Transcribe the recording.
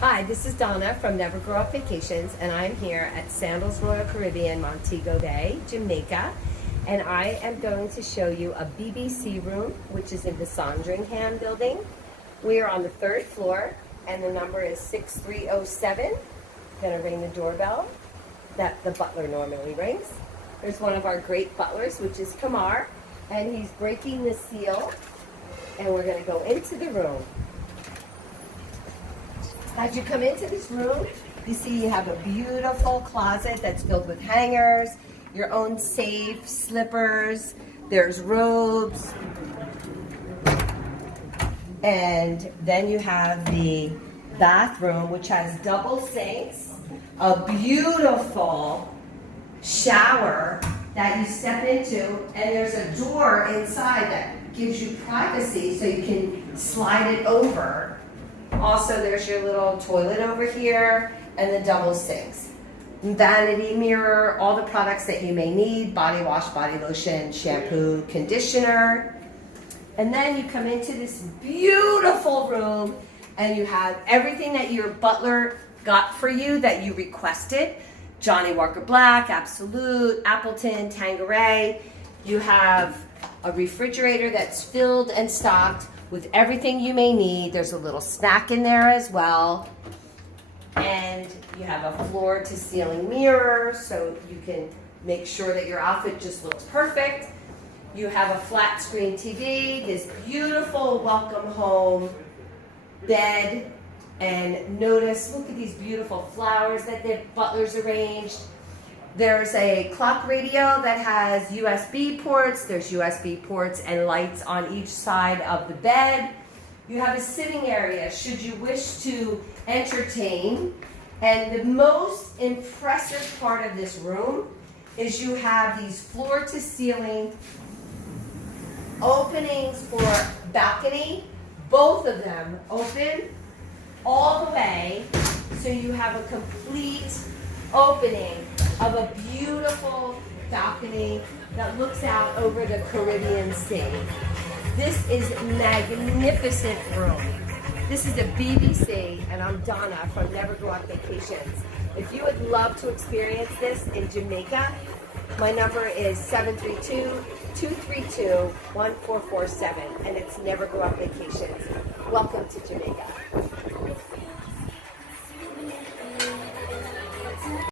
Hi, this is Donna from Never Grow Up Vacations, and I'm here at Sandals Royal Caribbean, Montego Bay, Jamaica. And I am going to show you a BBC room, which is in the Sandringham building. We are on the 3rd floor, and the number is 6307. Gonna ring the doorbell that the butler normally rings. There's one of our great butlers, which is Kamar, and he's breaking the seal, and we're gonna go into the room. As you come into this room, you see you have a beautiful closet that's filled with hangers, your own safe, slippers, there's robes, and then you have the bathroom, which has double sinks, a beautiful shower that you step into, and there's a door inside that gives you privacy so you can slide it over. Also, there's your little toilet over here and the double sinks. Vanity mirror, all the products that you may need, body wash, body lotion, shampoo, conditioner. And then you come into this beautiful room and you have everything that your butler got for you that you requested. Johnny Walker Black, Absolute, Appleton, Tanqueray. You have a refrigerator that's filled and stocked with everything you may need. There's a little snack in there as well. And you have a floor to ceiling mirror so you can make sure that your outfit just looks perfect. You have a flat screen TV, this beautiful welcome home bed, and notice, look at these beautiful flowers that the butlers arranged. There's a clock radio that has USB ports. There's USB ports and lights on each side of the bed. You have a sitting area should you wish to entertain. And the most impressive part of this room is you have these floor to ceiling openings for balcony. Both of them open all the way, so you have a complete opening of a beautiful balcony that looks out over the Caribbean Sea. This is a magnificent room. This is a BBC, and I'm Donna from Never Grow Up Vacations. If you would love to experience this in Jamaica, my number is 732-232-1447, and it's Never Grow Up Vacations. Welcome to Jamaica.